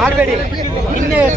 ಮಾಡಬೇಡಿ ಇನ್ನೇ ಮಾಡಬೇಡಿ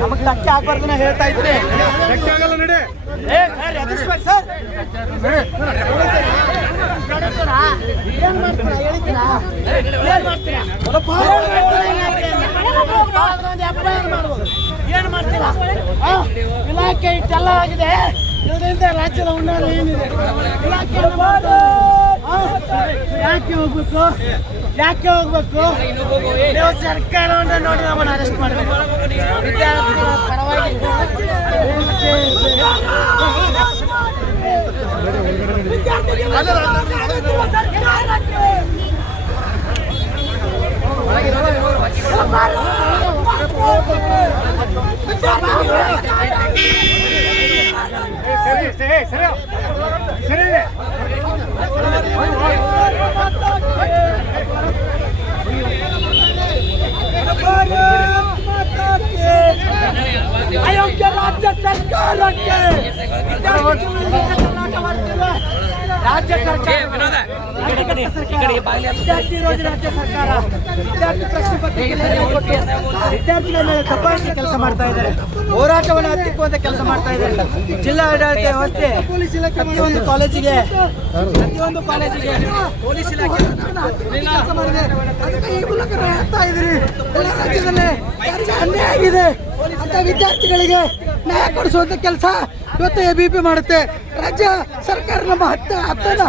ನಮಗ್ ಧಕ್ಕೆ ಆಗ್ಬಾರ್ದು ಹೇಳ್ತಾ ಇದ್ರಿ. ಏನ್ ಮಾಡ್ತೀರಾ? ಇಲಾಖೆ ಇಷ್ಟೆಲ್ಲ ಆಗಿದೆ, ಇದರಿಂದ ರಾಜ್ಯದ ಉನ್ನಾರ ಏನಿದೆ? ಇಲಾಖೆ ಯಾಕೆ ಹೋಗ್ಬೇಕು? ನೀವು ಸರ್ಕಾರವನ್ನು ನೋಡಿ ನಮ್ಮನ್ನು ಅರೆಸ್ಟ್ ಮಾಡಬೇಕು. ವಿದ್ಯಾರ್ಥಿಗಳ ಪರವಾಗಿ ಅಯೋಗ್ಯ ರಾಜ್ಯ ಸರ್ಕಾರಕ್ಕೆ ರಾಜ್ಯ ಸರ್ಕಾರ ವಿದ್ಯಾರ್ಥಿ ವಿರೋಧಿ ರಾಜ್ಯ ಸರ್ಕಾರ ವಿದ್ಯಾರ್ಥಿ ಪ್ರಶ್ನೆ ಪತ್ರಿಕೆ ಕೊಟ್ಟು ವಿದ್ಯಾರ್ಥಿಗಳ ಮೇಲೆ ದಬ್ಬಾಳಿಕೆ ಕೆಲಸ ಮಾಡ್ತಾ ಇದ್ದಾರೆ. ಹೋರಾಟವನ್ನು ಹತ್ತಿಕ್ಕುವಂತ ಕೆಲಸ ಮಾಡ್ತಾ ಇದ್ದಾರೆ. ಜಿಲ್ಲಾ ಆಡಳಿತ ವ್ಯವಸ್ಥೆ ಪ್ರತಿಯೊಂದು ಕಾಲೇಜಿಗೆ ಪೊಲೀಸ್ ಇಲಾಖೆ ಕೆಲಸ ಮಾಡಿದೆ. ಅದಕ್ಕೆ ಈ ಮೂಲಕ ಹೇಳ್ತಾ ಇದ್ರಿ, ರಾಜ್ಯದಲ್ಲಿ ಅನ್ಯಾಯ ಆಗಿದೆ ಅಂತ ವಿದ್ಯಾರ್ಥಿಗಳಿಗೆ ನ್ಯಾಯ ಕೊಡಿಸುವಂತ ಕೆಲಸ ಇವತ್ತು ABP ಮಾಡುತ್ತೆ. ರಾಜ್ಯ ಸರ್ಕಾರ ನಮ್ಮ ಹತ್ತನ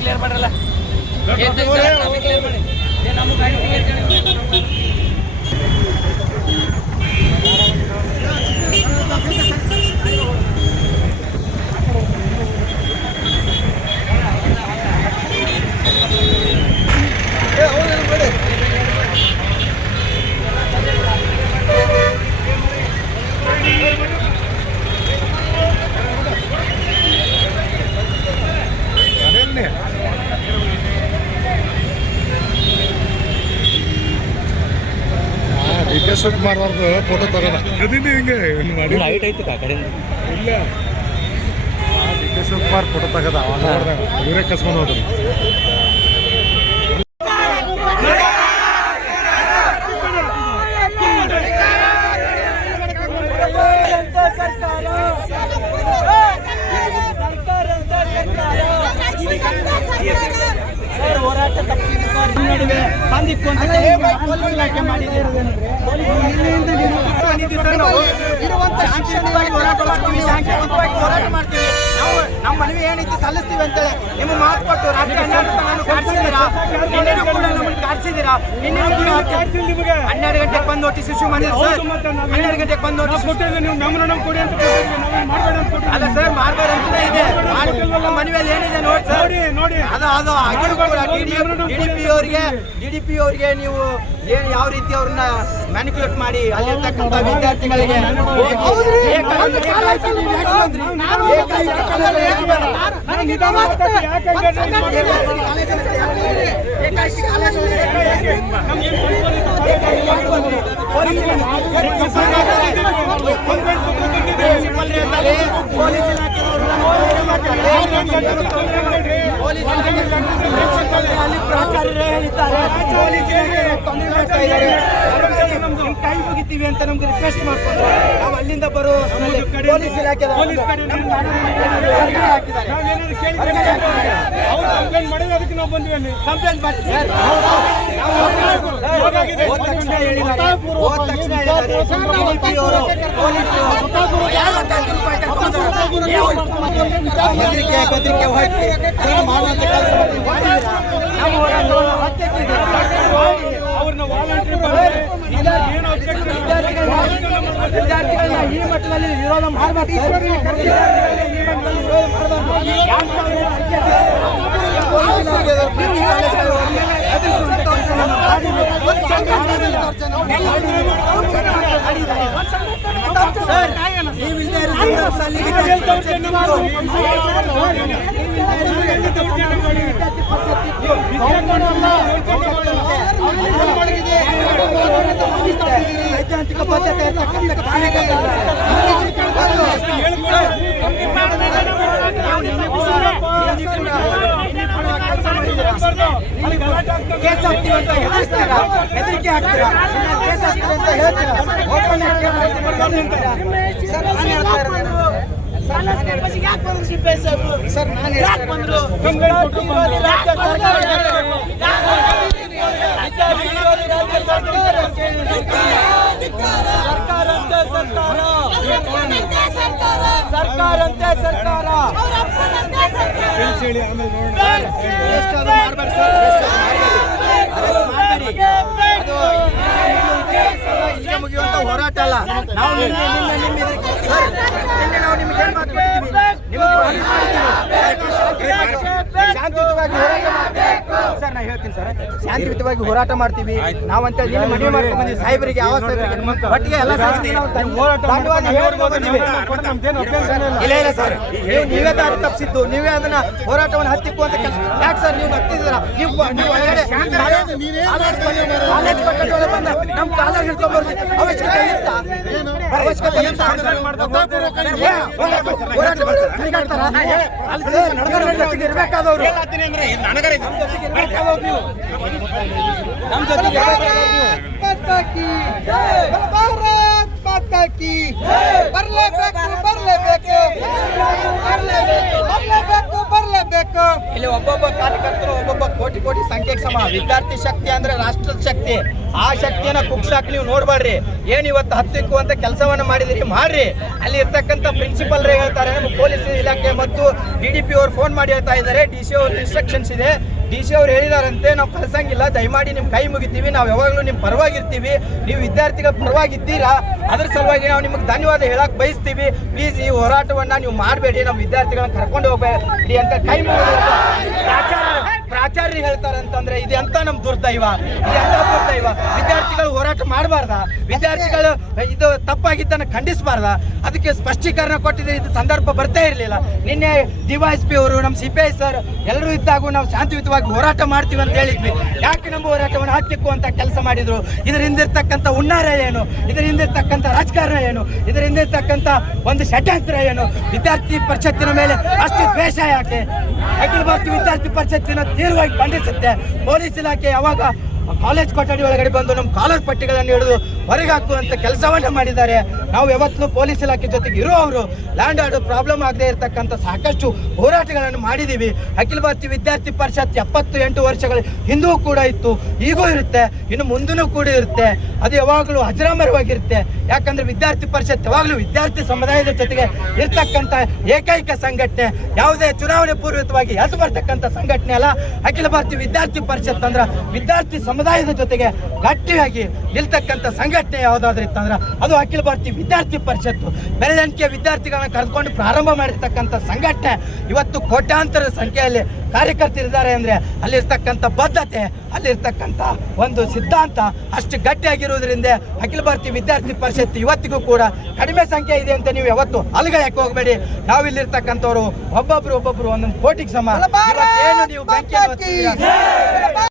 ಕ್ಲಿಯರ್ ಮಾಡಲ್ಲ. ಶಿವಕುಮಾರ್ ಅವ್ರದ್ದು ಫೋಟೋ ತಗೋದ ಅದಿನ್ನು ಹಿಂಗೆ ಮಾಡಿ ಹೈಟ್ ಐತಿ ಆ ಕಡೆಯಿಂದ ಇಲ್ಲ ಡಿ ಕೆ ಶಿವಕುಮಾರ್ ಫೋಟೋ ತಗದ ಇವರೇ ಕಸ್ಕೊಂಡು ಹೋದ್ರು ಹೋರಾಟ ತಪ್ಪಿದೆ ಸರ್. ನಡುವೆ ಬಂದಿತ್ತು ಅಂತ ಪೊಲೀಸ್ ಇಲಾಖೆ ಮಾಡಿದೆ. ಶಾಂತಿಯುತವಾಗಿ ಹೋರಾಟ ಮಾಡ್ತೀವಿ, ಶಾಂತಿಯುತವಾಗಿ ಹೋರಾಟ ಮಾಡ್ತೀವಿ. ನಾವು ನಮ್ಮ ಮನವಿ ಏನೈತಿ ಸಲ್ಲಿಸ್ತೀವಿ ಅಂತೇಳಿ ನಿಮ್ಮ ಮಾತು ಕೊಟ್ಟು ರಾತ್ರಿ 12 ಕಾಡ್ಸಿದ್ದೀರಾ. ನಿನ್ನೆನೂ ಕೂಡ ನಮ್ಮನ್ನು ಕಾಡ್ಸಿದ್ದೀರಾ. ನಿನ್ನೆನೂ ಕೂಡ 12 ಗಂಟೆಗೆ ಬಂದು ನೋಟಿಸ್ ಇಶ್ಯೂ ಮಾಡಿದ್ರು ಸರ್. 12 ಗಂಟೆಗೆ ಬಂದು ನೋಟಿಸ್ ಅಲ್ಲ ಸರ್, ಮಾಡಬೇಡ ಅಂತಲೇ ಇದೆ. ನಮ್ಮ ಮನವಿಯಲ್ಲಿ ಏನಿದೆ ನೋಡಿ ಸರ್, ಅದು ಆಗಿರೋ ಕೂಡ DDP ಅವರಿಗೆ ನೀವು ಏನು ಯಾವ ರೀತಿ ಅವ್ರನ್ನ ಮ್ಯಾನಿಪ್ಯುಲೇಟ್ ಮಾಡಿ ಅಲ್ಲಿರ್ತಕ್ಕಂಥ ವಿದ್ಯಾರ್ಥಿಗಳಿಗೆ ಪೊಲೀಸ್ ಅಲ್ಲಿ ಪ್ರಾಚಾರ್ಯರೇ ಹೇಳಿದ್ದಾರೆ, ಪೊಲೀಸ್ ತೊಂದರೆ ಮಾಡ್ತಾ ಇದ್ದಾರೆ, ಕೈ ಮುಗಿತೀವಿ ಅಂತ ನಮ್ಗೆ ರಿಕ್ವೆಸ್ಟ್ ಮಾಡ್ಕೊಂಡು ನಾವು ಅಲ್ಲಿಂದ ಬರೋ ಪೊಲೀಸ್ ಇಲಾಖೆ ಕಂಪ್ಲೇಂಟ್ ಮಾಡಿ ಸರ್. ಹೋದ ತಕ್ಷಣ ಹೇಳಿದ್ದಾರೆ ಹೆದರಿಕೆ ಹೋಗಿ ಮಾಡುವಂತ ಕೆಲಸ ವಿದ್ಯಾರ್ಥಿಗಳನ್ನ ಈ ಮಟ್ಟದಲ್ಲಿ ವಿರೋಧ ಮಾಡಬಾರ್ದು. ಸರ್ ಸೈದ್ಧಾಂತಿಕ ಬದ್ಧತೆ ಇರ್ತಕ್ಕಂಥ ಕೇಸ್ ಹಾಕ್ತೀವಿ ಅಂತ ಹೆದರಿಸ್ತೀರಾ, ಹೆದರಿಕೆ ಹಾಕ್ತೀರಾ, ಕೇಸ್ ಹಾಕ್ತೀವಿ ಅಂತ ಹೇಳ್ತೀರಾ, ಸರ್ ನಾನು ಹೇಳ್ತಾ ಇರೋದೇನು ಸರ್, ನಾನು ಸರ್ಕಾರಂತೆ ಸರ್ಕಾರ ಮುಗಿಯುವಂತ ಹೋರಾಟ ಅಲ್ಲ. ನಾವು ನಿನ್ನೆ ನಾವು ನಿಮ್ಗೆ ಏನ್ ಮಾತು ಕೊಟ್ಟಿದ್ದೀವಿ, ಶಾಂತಿಯುತವಾಗಿ ಹೋರಾಟ ಸರ್, ನಾ ಹೇಳ್ತೀನಿ ಸರ್, ಶಾಂತಿಯುತವಾಗಿ ಹೋರಾಟ ಮಾಡ್ತೀವಿ ನಾವಂತ ಇಲ್ಲಿ ಮನವಿ ಮಾಡ್ಕೊಂಡು ಬಂದಿವಿ. ಸಾಹೇಬರಿಗೆ ಯಾವ ಸಾಹೇಬರಿಗೆ ಒಟ್ಟಿಗೆ ಎಲ್ಲ ಇಲ್ಲ ಸರ್, ನೀವೇ ದಾರಿ ತಪ್ಪಿಸಿದ್ದು, ನೀವೇ ಅದನ್ನ ಹೋರಾಟವನ್ನು ಹತ್ತಿಕ್ಕುವಂತ ಕೆಲಸ ಯಾಕೆ ಸರ್ ನೀವು ಹತ್ತಿದ್ದೀರಾ? ನೀವು ಒಳಗಡೆ ಕಾಲೇಜ್ ಪಟ್ಟಣದೊಳಗೆ ಬಂದ ನಮ್ಮ ಕಾಲೇಜ್ ಹಿಡ್ಕೊಂಡ್ಬರ್ದು ಅವಶ್ಯಕತೆ ಇತ್ತ? ಅವಶ್ಯಕತೆ ಇತ್ತ? ಇರ್ಬೇಕಾದವ್ರು ನಮ್ಮ ಜೊತೆಗೆ ಬರಲೇಬೇಕು. ಇಲ್ಲಿ ಒಬ್ಬೊಬ್ಬ ಕಾರ್ಯಕರ್ತರು ಒಬ್ಬೊಬ್ಬ ಕೋಟಿ ಕೋಟಿ ಸಂಖ್ಯೆಗೆ ಸಮ. ವಿದ್ಯಾರ್ಥಿ ಶಕ್ತಿ ಅಂದ್ರೆ ರಾಷ್ಟ್ರದ ಶಕ್ತಿ. ಆ ಶಕ್ತಿಯನ್ನ ಕುಗ್ಸಾಕ್ ನೀವು ನೋಡ್ಬೇಡ್ರಿ. ಏನ್ ಇವತ್ತು ಹತ್ತಿಕ್ಕುವಂತ ಕೆಲಸವನ್ನ ಮಾಡಿದಿರಿ, ಮಾಡ್ರಿ. ಅಲ್ಲಿ ಇರ್ತಕ್ಕಂಥ ಪ್ರಿನ್ಸಿಪಲ್ ಹೇಳ್ತಾರೆ, ನಮ್ಮ ಪೊಲೀಸ್ ಇಲಾಖೆ ಮತ್ತು DDP ಅವ್ರು ಫೋನ್ ಮಾಡಿ ಹೇಳ್ತಾ ಇದ್ದಾರೆ, DC ಅವ್ರ ಇನ್ಸ್ಟ್ರಕ್ಷನ್ಸ್ ಇದೆ, DC ಅವ್ರು ಹೇಳಿದಾರಂತೆ ನಾವು ಕಳ್ಸಂಗಿಲ್ಲ, ದಯಮಾಡಿ ನಿಮ್ ಕೈ ಮುಗಿತೀವಿ, ನಾವು ಯಾವಾಗಲೂ ನಿಮ್ ಪರವಾಗಿರ್ತೀವಿ, ನೀವು ವಿದ್ಯಾರ್ಥಿಗಳ ಪರವಾಗಿದ್ದೀರಾ, ಅದ್ರ ಸಲುವಾಗಿ ನಾವು ನಿಮಗೆ ಧನ್ಯವಾದ ಹೇಳಕ್ ಬಯಸ್ತೀವಿ. ಪ್ಲೀಸ್ ಈ ಹೋರಾಟವನ್ನ ನೀವು ಮಾಡಬೇಡಿ, ನಮ್ಮ ವಿದ್ಯಾರ್ಥಿಗಳನ್ನ ಕರ್ಕೊಂಡು ಹೋಗಬೇಡಿ ಅಂತ ಕೈ ಮುಗಿದು ಪ್ರಾಚಾರ್ಯರು ಹೇಳ್ತಾರೆ ಅಂತಂದ್ರೆ ಇದು ಇದೆಂತ ನಮ್ಮ ದುರ್ದೈವ, ಇದೆಂತ ದುರ್ದೈವ. ವಿದ್ಯಾರ್ಥಿಗಳು ಹೋರಾಟ ಮಾಡಬಾರ್ದ, ವಿದ್ಯಾರ್ಥಿಗಳು ಇದು ತಪ್ಪಾಗಿದ್ದನ್ನು ಖಂಡಿಸಬಾರ್ದ, ಅದಕ್ಕೆ ಸ್ಪಷ್ಟೀಕರಣ ಕೊಟ್ಟಿದ್ರೆ ಇದು ಸಂದರ್ಭ ಬರ್ತಾ ಇರಲಿಲ್ಲ. ನಿನ್ನೆ DYSP ಅವರು, ನಮ್ಮ CPI ಸರ್ ಎಲ್ಲರೂ ಇದ್ದಾಗೂ ನಾವು ಶಾಂತಿಯುತವಾಗಿ ಹೋರಾಟ ಮಾಡ್ತೀವಿ ಅಂತ ಹೇಳಿದ್ವಿ. ಯಾಕೆ ನಮ್ಮ ಹೋರಾಟವನ್ನು ಹತ್ತಿಕ್ಕುವಂತ ಕೆಲಸ ಮಾಡಿದ್ರು? ಇದರ ಹಿಂದಿರ್ತಕ್ಕಂಥ ಹುನ್ನಾರ ಏನು, ಇದರ ಹಿಂದಿರ್ತಕ್ಕಂಥ ರಾಜಕಾರಣ ಏನು, ಇದರ ಹಿಂದಿರ್ತಕ್ಕಂಥ ಒಂದು ಷಡ್ಯಂತ್ರ ಏನು? ವಿದ್ಯಾರ್ಥಿ ಪರಿಷತ್ತಿನ ಮೇಲೆ ಅಷ್ಟು ದ್ವೇಷ ಯಾಕೆ? ಅಖಿಲ ಭಾರತೀಯ ವಿದ್ಯಾರ್ಥಿ ಪರಿಷತ್ತಿನ ತೀವ್ರವಾಗಿ ಖಂಡಿಸುತ್ತೆ. ಪೊಲೀಸ್ ಇಲಾಖೆ ಯಾವಾಗ ಕಾಲೇಜ್ ಕೊಠಡಿ ಒಳಗಡೆ ಬಂದು ನಮ್ಮ ಕಾಲರ್ ಪಟ್ಟಿಗಳನ್ನು ಹಿಡಿದು ಹೊರಗೆ ಹಾಕುವಂತ ಕೆಲಸವನ್ನ ಮಾಡಿದ್ದಾರೆ. ನಾವು ಯಾವತ್ತೂ ಪೊಲೀಸ್ ಇಲಾಖೆ ಜೊತೆಗೆ ಇರುವವರು ಲ್ಯಾಂಡ್ ಆರ್ಡರ್ ಪ್ರಾಬ್ಲಮ್ ಆಗದೆ ಇರತಕ್ಕಂಥ ಸಾಕಷ್ಟು ಹೋರಾಟಗಳನ್ನು ಮಾಡಿದ್ದೀವಿ. ಅಖಿಲ ಭಾರತೀಯ ವಿದ್ಯಾರ್ಥಿ ಪರಿಷತ್ 78 ವರ್ಷಗಳ ಹಿಂದೂ ಕೂಡ ಇತ್ತು, ಈಗೂ ಇರುತ್ತೆ, ಇನ್ನು ಮುಂದೂ ಕೂಡ ಇರುತ್ತೆ. ಅದು ಯಾವಾಗಲೂ ಅಜರಾಮರವಾಗಿರುತ್ತೆ. ಯಾಕಂದ್ರೆ ವಿದ್ಯಾರ್ಥಿ ಪರಿಷತ್ ಯಾವಾಗಲೂ ವಿದ್ಯಾರ್ಥಿ ಸಮುದಾಯದ ಜೊತೆಗೆ ಇರ್ತಕ್ಕಂಥ ಏಕೈಕ ಸಂಘಟನೆ. ಯಾವುದೇ ಚುನಾವಣೆ ಪೂರ್ವಕವಾಗಿ ಎದ್ದು ಬರ್ತಕ್ಕಂಥ ಸಂಘಟನೆ ಅಲ್ಲ ಅಖಿಲ ಭಾರತೀಯ ವಿದ್ಯಾರ್ಥಿ ಪರಿಷತ್. ಅಂದ್ರೆ ವಿದ್ಯಾರ್ಥಿ ಸಮುದಾಯದ ಜೊತೆಗೆ ಗಟ್ಟಿಯಾಗಿ ನಿಲ್ತಕ್ಕಂಥ ಸಂಘಟನೆ ಯಾವುದಾದ್ರೂ ಇತ್ತಂದ್ರೆ ಅದು ಅಖಿಲ ಭಾರತೀಯ ವಿದ್ಯಾರ್ಥಿ ಪರಿಷತ್ತು. ಬೆರಳೆಣಿಕೆ ವಿದ್ಯಾರ್ಥಿಗಳನ್ನ ಕರೆದುಕೊಂಡು ಪ್ರಾರಂಭ ಮಾಡಿರ್ತಕ್ಕಂಥ ಸಂಘಟನೆ. ಇವತ್ತು ಕೋಟ್ಯಾಂತರ ಸಂಖ್ಯೆಯಲ್ಲಿ ಕಾರ್ಯಕರ್ತರಿದ್ದಾರೆ ಅಂದ್ರೆ ಅಲ್ಲಿರ್ತಕ್ಕಂಥ ಬದ್ಧತೆ, ಅಲ್ಲಿರ್ತಕ್ಕಂಥ ಒಂದು ಸಿದ್ಧಾಂತ ಅಷ್ಟು ಗಟ್ಟಿಯಾಗಿರುವುದರಿಂದ ಅಖಿಲ ಭಾರತೀಯ ವಿದ್ಯಾರ್ಥಿ ಪರಿಷತ್ ಇವತ್ತಿಗೂ ಕೂಡ ಕಡಿಮೆ ಸಂಖ್ಯೆ ಇದೆ ಅಂತ ನೀವು ಯಾವತ್ತು ಅಲುಗಾಡಕ್ಕೆ ಹೋಗಬೇಡಿ. ನಾವಿಲ್ಲಿರ್ತಕ್ಕಂಥವ್ರು ಒಬ್ಬೊಬ್ರು ಒಂದೊಂದು ಕೋಟಿಗೆ ಸಮ. ಇವತ್ತೇನು ನೀವು ಬೆಂಕಿಯನ್ನು ಹೊತ್ತಿದ್ದೀರಾ?